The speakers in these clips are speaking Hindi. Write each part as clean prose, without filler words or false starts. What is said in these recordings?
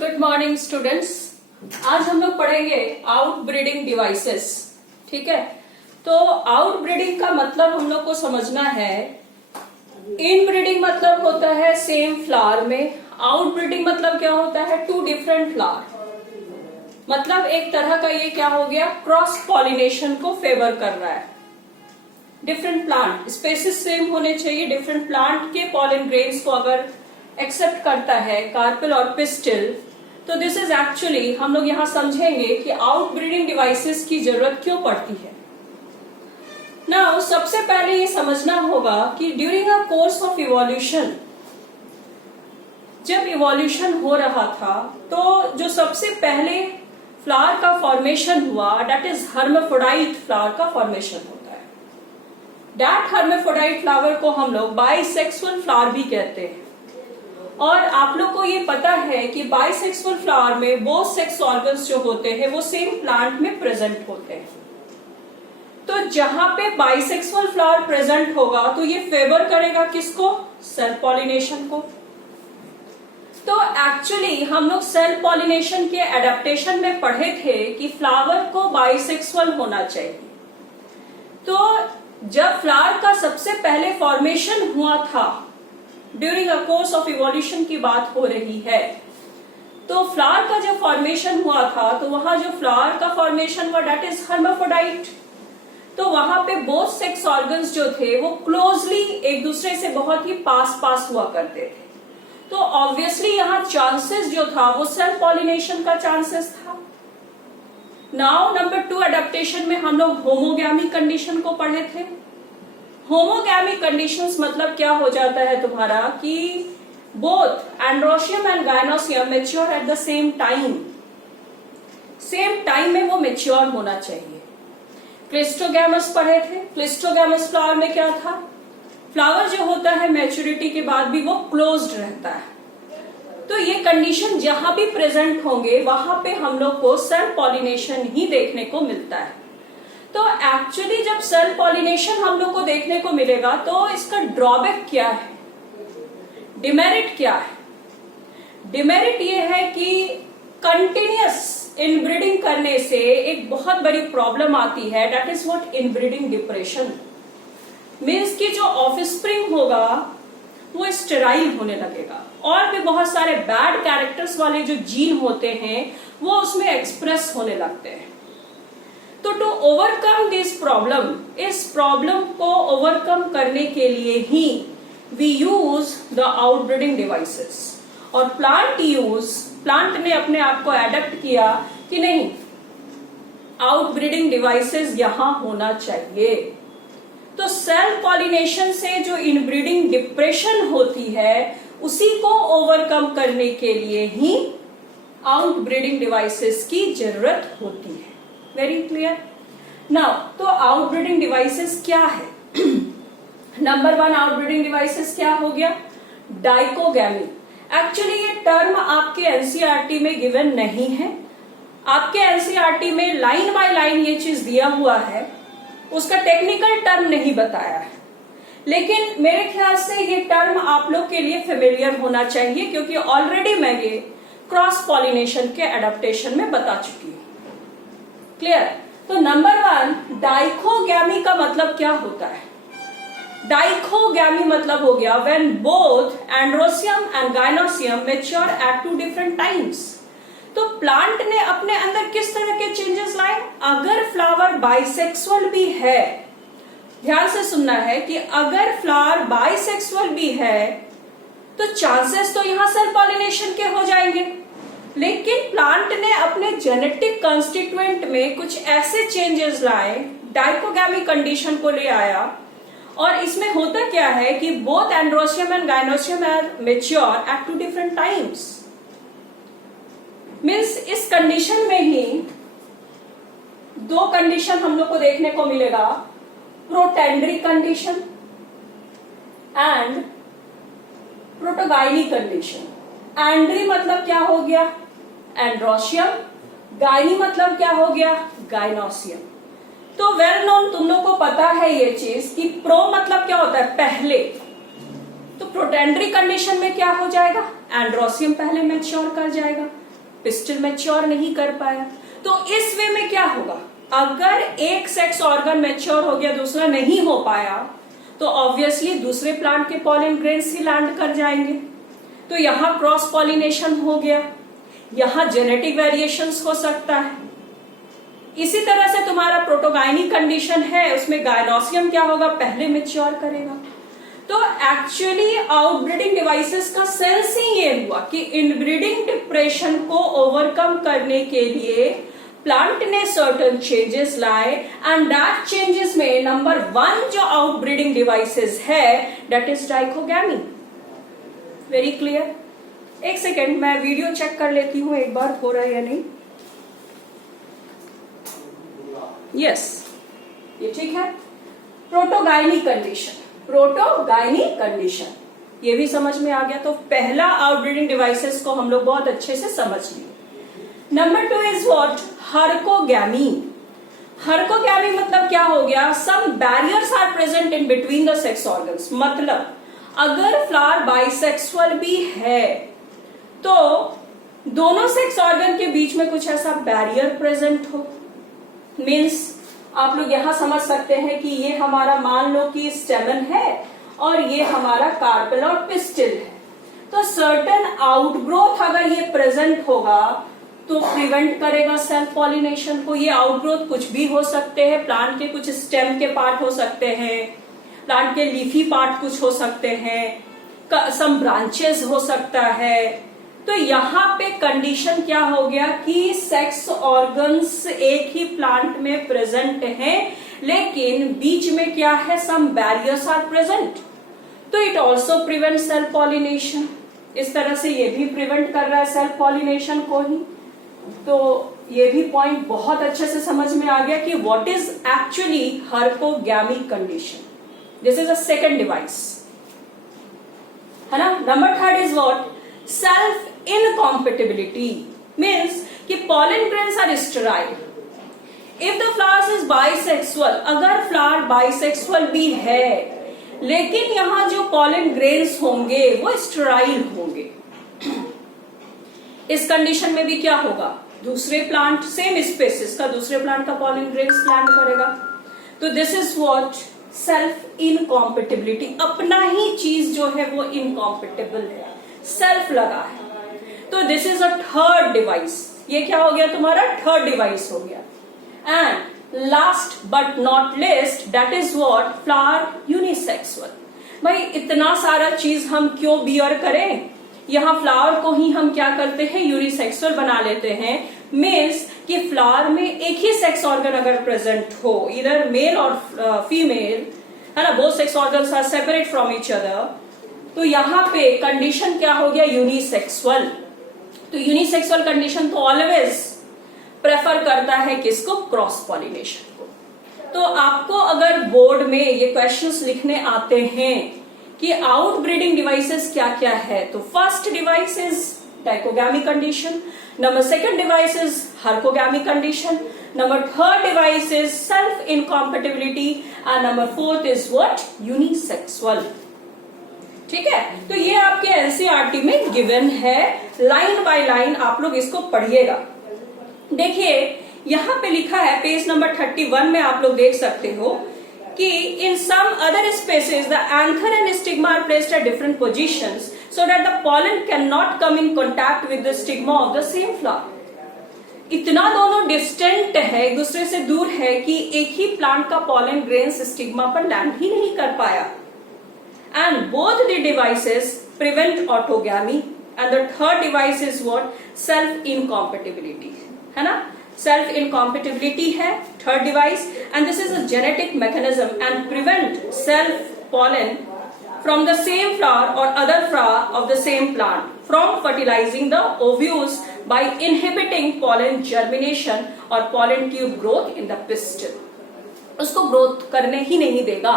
Good morning students. आज हम लोग पढ़ेंगे आउटब्रीडिंग डिवाइसेस। ठीक है, तो आउटब्रीडिंग का मतलब हम लोग को समझना है। इनब्रीडिंग मतलब होता है सेम फ्लावर में, आउटब्रीडिंग मतलब क्या होता है टू डिफरेंट फ्लावर। मतलब एक तरह का ये क्या हो गया, क्रॉस पॉलिनेशन को फेवर कर रहा है। डिफरेंट प्लांट स्पेसिस सेम होने चाहिए, डिफरेंट प्लांट के पॉलन ग्रेन्स को अगर एक्सेप्ट करता है कार्पेल और पिस्टिल, तो दिस इज एक्चुअली, हम लोग यहां समझेंगे कि आउटब्रीडिंग डिवाइसेस की जरूरत क्यों पड़ती है। नाउ सबसे पहले ये समझना होगा कि during a course of evolution, जब इवोल्यूशन हो रहा था तो जो सबसे पहले फ्लावर का फॉर्मेशन हुआ दैट इज हर्माफ्रोडाइट फ्लावर का फॉर्मेशन होता है। दैट हर्माफ्रोडाइट फ्लावर को हम लोग बाइसेक्सुअल फ्लावर भी कहते हैं। और आप लोग को ये पता है कि बाइसेक्सुअल फ्लावर में बोथ सेक्स ऑर्गन्स जो होते हैं वो सेम प्लांट में प्रेजेंट होते हैं। तो जहां पे बाइसेक्सुअल फ्लावर प्रेजेंट होगा तो ये फेवर करेगा किसको, सेल्फ पॉलिनेशन को। तो एक्चुअली हम लोग सेल्फ पॉलिनेशन के एडेप्टेशन में पढ़े थे कि फ्लावर को बाइसेक्सुअल होना चाहिए। तो जब फ्लावर का सबसे पहले फॉर्मेशन हुआ था, during a course of evolution की बात हो रही है, तो फ्लावर का जब फॉर्मेशन हुआ था तो वहां जो फ्लावर का फॉर्मेशन हुआ दैट इज हर्माफ्रोडाइट। तो वहां पे बोथ सेक्स ऑर्गन्स जो थे वो क्लोजली एक दूसरे से बहुत ही पास पास हुआ करते थे। तो ऑब्वियसली यहाँ चांसेस जो था वो सेल्फ पॉलिनेशन का चांसेस था। नाउ नंबर 2 एडेप्टेशन में हम लोग होमोगैमी कंडीशन को पढ़े थे। होमोगैमी कंडीशंस मतलब क्या हो जाता है तुम्हारा कि both androecium and gynoecium mature at the same time, same time में वो मैच्योर होना चाहिए। क्लिस्टोगैमस पढ़े थे। क्लिस्टोगैमस फ्लावर में क्या था, फ्लावर जो होता है मैच्योरिटी के बाद भी वो क्लोज्ड रहता है। तो ये कंडीशन जहां भी प्रेजेंट होंगे वहां पे हम लोग को सेल्फ पॉलिनेशन ही देखने को मिलता है। तो एक्चुअली जब सेल्फ पॉलिनेशन हम लोग को देखने को मिलेगा तो इसका ड्रॉबैक क्या है, डिमेरिट क्या है। डिमेरिट ये है कि कंटिन्यूअस इनब्रीडिंग करने से एक बहुत बड़ी प्रॉब्लम आती है, that is what inbreeding depression. Means की जो ऑफस्प्रिंग होगा वो स्टेराइल होने लगेगा और भी बहुत सारे बैड कैरेक्टर्स वाले जो जीन होते हैं वो उसमें एक्सप्रेस होने लगते हैं। तो टू ओवरकम दिस प्रॉब्लम, इस प्रॉब्लम को ओवरकम करने के लिए ही we use the outbreeding devices. और प्लांट ने अपने आप को एडेप्ट किया कि नहीं, आउटब्रीडिंग डिवाइसेस यहां होना चाहिए। तो सेल्फ पॉलिनेशन से जो इनब्रीडिंग डिप्रेशन होती है उसी को ओवरकम करने के लिए ही आउटब्रीडिंग डिवाइसेस की जरूरत होती है। Very clear. नाउ तो आउटब्रीडिंग डिवाइसेस क्या है। नंबर 1 आउटब्रीडिंग डिवाइसेस क्या हो गया, डाइकोगैमी। एक्चुअली ये टर्म आपके एनसीईआरटी में गिवन नहीं है। आपके एनसीईआरटी में लाइन बाय लाइन ये चीज दिया हुआ है, उसका टेक्निकल टर्म नहीं बताया है। लेकिन मेरे ख्याल से ये टर्म आप लोग के लिए फेमिलियर होना चाहिए क्योंकि ऑलरेडी मैं ये क्रॉस पॉलिनेशन के एडेप्टेशन में बता चुकी हूं। क्लियर। तो नंबर 1 डाइकोगैमी का मतलब क्या होता है। डाइकोगैमी मतलब हो गया when both androecium and gynoecium mature at 2 different times. तो प्लांट ने अपने अंदर किस तरह के चेंजेस लाए, अगर फ्लावर बाइसेक्सुअल भी है, ध्यान से सुनना है कि अगर फ्लावर बाइसेक्सुअल भी है तो चांसेस तो यहां सेल्फ पॉलिनेशन के हो जाएंगे। लेकिन प्लांट ने अपने जेनेटिक कॉन्स्टिट्यूएंट में कुछ ऐसे चेंजेस लाए, डाइकोगैमी कंडीशन को ले आया। और इसमें होता क्या है कि both androecium and gynoecium are mature at 2 different times. Means इस कंडीशन में ही 2 कंडीशन हम लोग को देखने को मिलेगा, protandry condition and protogyny condition. एंड्री मतलब क्या हो गया, एंड्रोशियम। गायनी मतलब क्या हो गया, गायनोसियम। तो वेल नोन, तुम लोग को पता है ये चीज कि प्रो मतलब क्या होता है, पहले। तो प्रोटेंडरी कंडीशन में क्या हो जाएगा, एंड्रोसियम पहले मैच्योर कर जाएगा। पिस्टिल मैच्योर नहीं कर पाया। तो इस वे में क्या होगा, अगर एक सेक्स ऑर्गन मैच्योर हो गया, दूसरा नहीं हो पाया, तो ऑब्वियसली दूसरे प्लांट के पॉलन ग्रेन्स ही लैंड कर जाएंगे। तो यहां क्रॉस पॉलिनेशन हो गया, यहां जेनेटिक वेरिएशंस हो सकता है। इसी तरह से तुम्हारा प्रोटोगाइनी कंडीशन है, उसमें गायनोसियम क्या होगा, पहले मैच्योर करेगा। तो एक्चुअली आउटब्रीडिंग डिवाइसेस का सेंस ही ये हुआ कि इनब्रीडिंग डिप्रेशन को ओवरकम करने के लिए प्लांट ने सर्टन चेंजेस लाए, एंड दैट चेंजेस में नंबर 1 जो आउटब्रीडिंग डिवाइसेस है that is dichogamy. Very clear. एक सेकेंड, मैं वीडियो चेक कर लेती हूं एक बार हो रहा है या नहीं। यस, ये ठीक है। प्रोटोगाइनी कंडीशन, प्रोटोगाइनी कंडीशन ये भी समझ में आ गया। तो पहला आउटब्रीडिंग डिवाइसेस को हम लोग बहुत अच्छे से समझ लिए। Number 2 is what, herkogamy. Herkogamy मतलब क्या हो गया, some barriers are present in between the sex organs. मतलब अगर फ्लावर बाइसेक्सुअल भी है तो दोनों सेक्स ऑर्गन के बीच में कुछ ऐसा बैरियर प्रेजेंट हो। मीन्स आप लोग यहां समझ सकते हैं कि ये हमारा मान लो कि स्टेमन है और ये हमारा कार्पेल और पिस्टिल है। तो सर्टेन आउटग्रोथ अगर ये प्रेजेंट होगा तो प्रिवेंट करेगा सेल्फ पॉलिनेशन को। ये आउटग्रोथ कुछ भी हो सकते हैं, प्लांट के कुछ स्टेम के पार्ट हो सकते हैं, प्लांट के लीफी पार्ट कुछ हो सकते हैं, सम ब्रांचेस हो सकता है। तो यहाँ पे कंडीशन क्या हो गया कि सेक्स ऑर्गन्स एक ही प्लांट में प्रेजेंट हैं, लेकिन बीच में क्या है, सम बैरियर्स आर प्रेजेंट। तो it also prevent self pollination. इस तरह से ये भी प्रिवेंट कर रहा है सेल्फ पॉलिनेशन को ही। तो ये भी पॉइंट बहुत अच्छे से समझ में आ गया कि what is actually herkogamy condition. This is a second device, है ना। Number 3 is what, self incompatibility. Means कि pollen grains are sterile. If the flowers is bisexual, अगर फ्लावर बाइसेक्सुअल भी है लेकिन यहां जो पॉलन ग्रेन्स होंगे वो स्टेराइल होंगे, इस कंडीशन में भी क्या होगा, दूसरे प्लांट सेम स्पेसिस का दूसरे प्लांट का पॉलन ग्रेन्स लैंड करेगा। तो this is what, self incompatibility. अपना ही चीज जो है वो इनकॉम्पेटिबल है, सेल्फ लगा है। तो this is a third device. ये क्या हो गया, तुम्हारा थर्ड डिवाइस हो गया। And last but not list that is what, flower unisexual. भाई इतना सारा चीज हम क्यों बियर करें, यहाँ फ्लावर को ही हम क्या करते हैं, यूनिसेक्सुअल बना लेते हैं। मीन्स कि फ्लावर में एक ही सेक्स ऑर्गन अगर प्रेजेंट हो, इधर मेल और फीमेल, है ना, both sex organs are separate from each other, तो यहाँ पे कंडीशन क्या हो गया, यूनिसेक्सुअल। तो यूनिसेक्सुअल कंडीशन तो ऑलवेज प्रेफर करता है किसको, क्रॉस पॉलिनेशन को। तो आपको अगर बोर्ड में ये क्वेश्चंस लिखने आते हैं कि आउटब्रीडिंग डिवाइसेस क्या क्या है, तो first device is dichogamy condition, number second device is herkogamy condition, number third device is self incompatibility, and number fourth is what, unisexual. ठीक है, तो ये आपके एनसीईआरटी में गिवन है, लाइन बाय लाइन आप लोग इसको पढ़िएगा। देखिए यहां पे लिखा है पेज नंबर 31 में आप लोग देख सकते हो कि in some other species the anther and stigma are placed at different positions so that the pollen cannot come in contact with the stigma of the same flower। इतना दोनों डिस्टेंट है, एक दूसरे से दूर है कि एक ही प्लांट का पॉलन ग्रेन्स स्टिग्मा पर लैंड ही नहीं कर पाया। And both the devices prevent autogamy, and the third device is what, self incompatibility, है ना। सेल्फ इनकॉम्पेटिबिलिटी है third device, and this is a genetic mechanism and prevent self pollen from the same flower और other flower of the same plant from fertilising the ovules by inhibiting pollen germination और pollen tube growth in the pistil. उसको ग्रोथ करने ही नहीं देगा।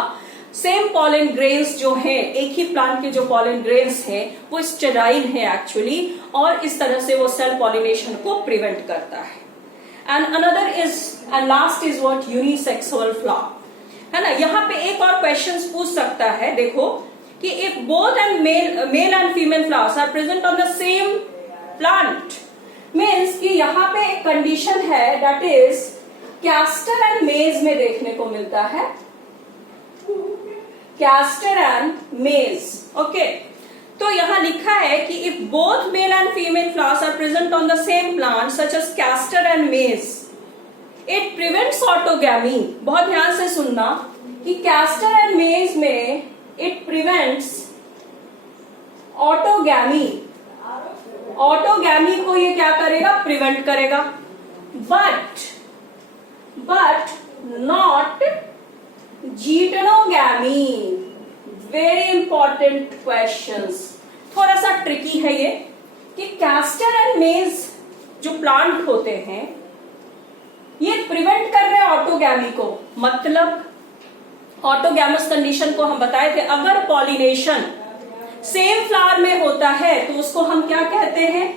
सेम पॉलन ग्रेन्स जो है, एक ही प्लांट के जो पॉलन ग्रेन्स है वो स्टेराइल है एक्चुअली, और इस तरह से वो सेल्फ पॉलिनेशन को प्रिवेंट करता है। And another is, and last is what, unisexual flower, है ना। यहाँ पे एक और क्वेश्चन पूछ सकता है, देखो कि if both and male and female flowers are present on the same plant, means कि यहाँ पे एक कंडीशन है दैट इज कैस्टर एंड मेज में देखने को मिलता है, कैस्टर एंड मेज। ओके, तो यहां लिखा है कि if both male and female flowers are present on the same plant such as castor and maize, it prevents autogamy. बहुत ध्यान से सुनना कि कैस्टर एंड मेज में इट प्रिवेंट्स ऑटोगैमी। ऑटोगैमी को ये क्या करेगा? प्रिवेंट करेगा। But not geitonogamy. Very important questions, थोड़ा सा ट्रिकी है ये कि कैस्टर एंड मेज जो प्लांट होते हैं ये प्रिवेंट कर रहे हैं ऑटोगैमी को। मतलब ऑटोगैमस कंडीशन को हम बताए थे, अगर पॉलिनेशन सेम फ्लावर में होता है तो उसको हम क्या कहते हैं?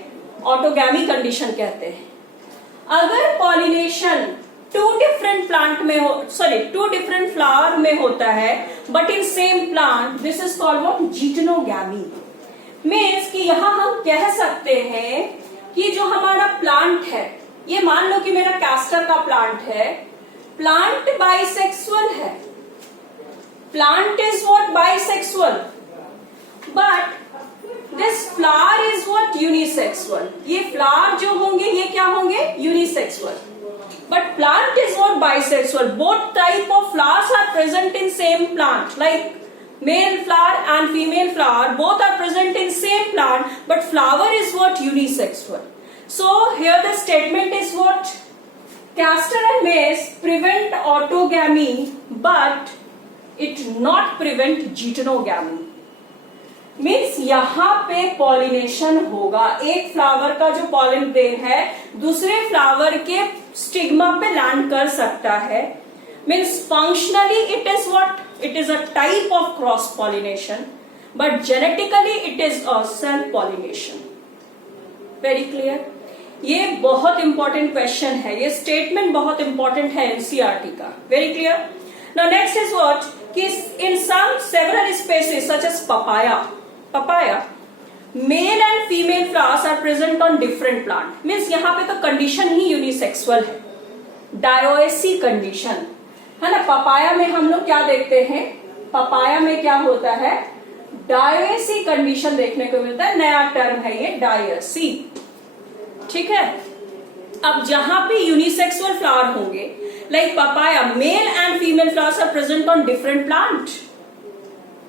ऑटोगैमी कंडीशन कहते हैं। अगर पॉलिनेशन टू डिफरेंट फ्लावर में होता है but in same plant, this is called what? Geitonogamy. Means कि यहां हम कह सकते हैं कि जो हमारा प्लांट है, ये मान लो कि मेरा कैस्टर का प्लांट है, प्लांट बाइसेक्सुअल है। Plant is what? Bisexual. But this flower is what? Unisexual. ये फ्लावर जो होंगे ये क्या होंगे? Unisexual. But plant is what? Bisexual. Both type of flowers are present in same plant. Like male flower and female flower, both are present in same plant, but flower is what? Unisexual. So here the statement is what? Castor and maize prevent autogamy, but it not prevent geitonogamy. Means यहाँ पे पॉलिनेशन होगा। एक फ्लावर का जो पॉलिन ग्रेन है दूसरे फ्लावर के स्टिग्मा पे लैंड कर सकता है। Means functionally it is what? It is a type of cross pollination, but genetically it is a self pollination. Very clear? ये बहुत इंपॉर्टेंट क्वेश्चन है, ये स्टेटमेंट बहुत इंपॉर्टेंट है एनसीईआरटी का। Very clear? Now next is what? कि in some several species such as papaya, male and female flowers are present on different plant. Means यहाँ पे तो कंडीशन ही यूनिसेक्सुअल है, डायोएसी कंडीशन है ना। पपाया में हम लोग क्या देखते हैं? पपाया में क्या होता है? डायोएसी कंडीशन देखने को मिलता है। नया टर्म है ये, डायोएसी। ठीक है, अब जहां पे यूनिसेक्सुअल फ्लावर होंगे, like papaya, male and female flowers are present on different plant.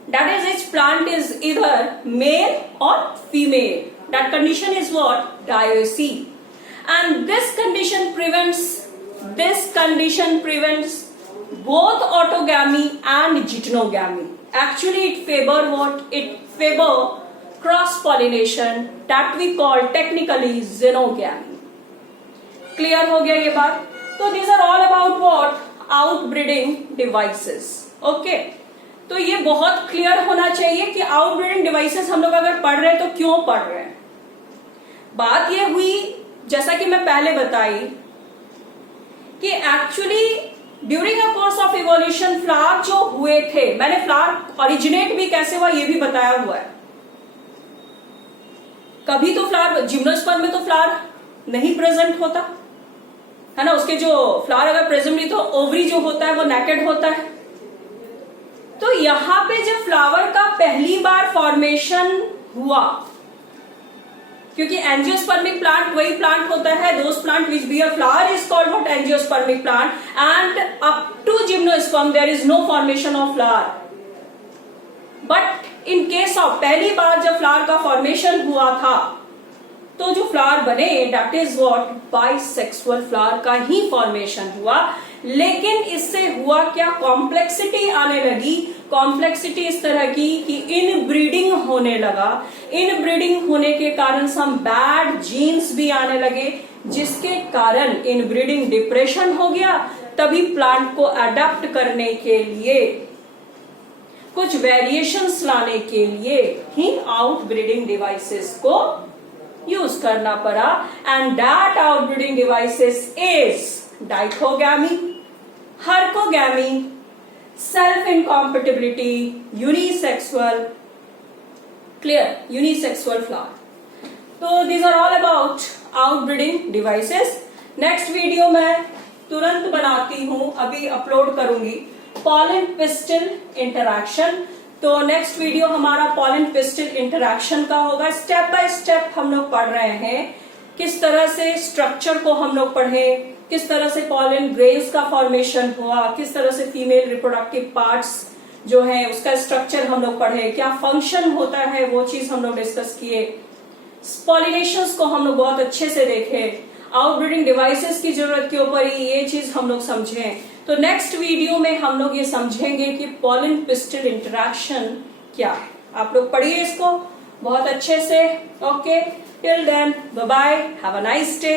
That is, each plant is either male or female. That condition is what? Dioecy. And this condition prevents both autogamy and geitonogamy. Actually, it favor what? It favor cross pollination that we call technically xenogamy. Clear हो गया ये बात? तो these are all about what? Outbreeding devices. Okay. तो ये बहुत क्लियर होना चाहिए कि आउटब्रीडिंग डिवाइसेस हम लोग अगर पढ़ रहे हैं तो क्यों पढ़ रहे हैं। बात ये हुई, जैसा कि मैं पहले बताई, कि actually during a course of evolution flower जो हुए थे, मैंने फ्लावर ओरिजिनेट भी कैसे हुआ ये भी बताया हुआ है। कभी तो फ्लावर जिम्नोस्पर्म में तो फ्लावर नहीं प्रेजेंट होता है ना, उसके जो फ्लावर अगर प्रेजेंट नहीं तो ओवरी जो होता है वो नेकेड होता है। तो यहां पे जब फ्लावर का पहली बार फॉर्मेशन हुआ, क्योंकि एंजियोस्पर्मिक प्लांट वही प्लांट होता है, those plant which bear flower is called what? Angiospermic plant, and up to gymnosperm there is no formation of flower. But in case of पहली बार जब फ्लावर का फॉर्मेशन हुआ था तो जो फ्लावर बने that is what? Bisexual flower का ही फॉर्मेशन हुआ। लेकिन इससे हुआ क्या? कॉम्प्लेक्सिटी आने लगी। कॉम्प्लेक्सिटी इस तरह की कि इनब्रीडिंग होने लगा। इनब्रीडिंग होने के कारण सम बैड जीन्स भी आने लगे, जिसके कारण इनब्रीडिंग डिप्रेशन हो गया। तभी प्लांट को अडेप्ट करने के लिए, कुछ वेरिएशंस लाने के लिए ही आउटब्रीडिंग डिवाइसेस को यूज करना पड़ा। And that outbreeding devices is dichogamy, herkogamy, self incompatibility, unisexual. Clear? Unisexual flower. तो these are all about outbreeding devices. Next video मैं तुरंत बनाती हूँ, अभी अपलोड करूंगी, पॉलन पिस्टिल इंटरैक्शन। तो नेक्स्ट वीडियो हमारा पॉलन पिस्टिल इंटरैक्शन का होगा। स्टेप बाय स्टेप हम लोग पढ़ रहे हैं, किस तरह से स्ट्रक्चर को हम लोग पढ़े, किस तरह से पॉलन ग्रेव्स का फॉर्मेशन हुआ, किस तरह से फीमेल रिप्रोडक्टिव पार्ट्स जो है उसका स्ट्रक्चर हम लोग पढ़े, क्या फंक्शन होता है वो चीज हम लोग डिस्कस किए, पॉलिनेशंस को हम लोग बहुत अच्छे से देखे, आउटब्रीडिंग डिवाइसेस की जरूरत के ऊपर ये चीज हम लोग समझे। तो नेक्स्ट वीडियो में हम लोग ये समझेंगे कि पॉलन पिस्टिल इंटरैक्शन क्या है। आप लोग पढ़िए इसको बहुत अच्छे से। Okay, till then bye bye, have a nice day.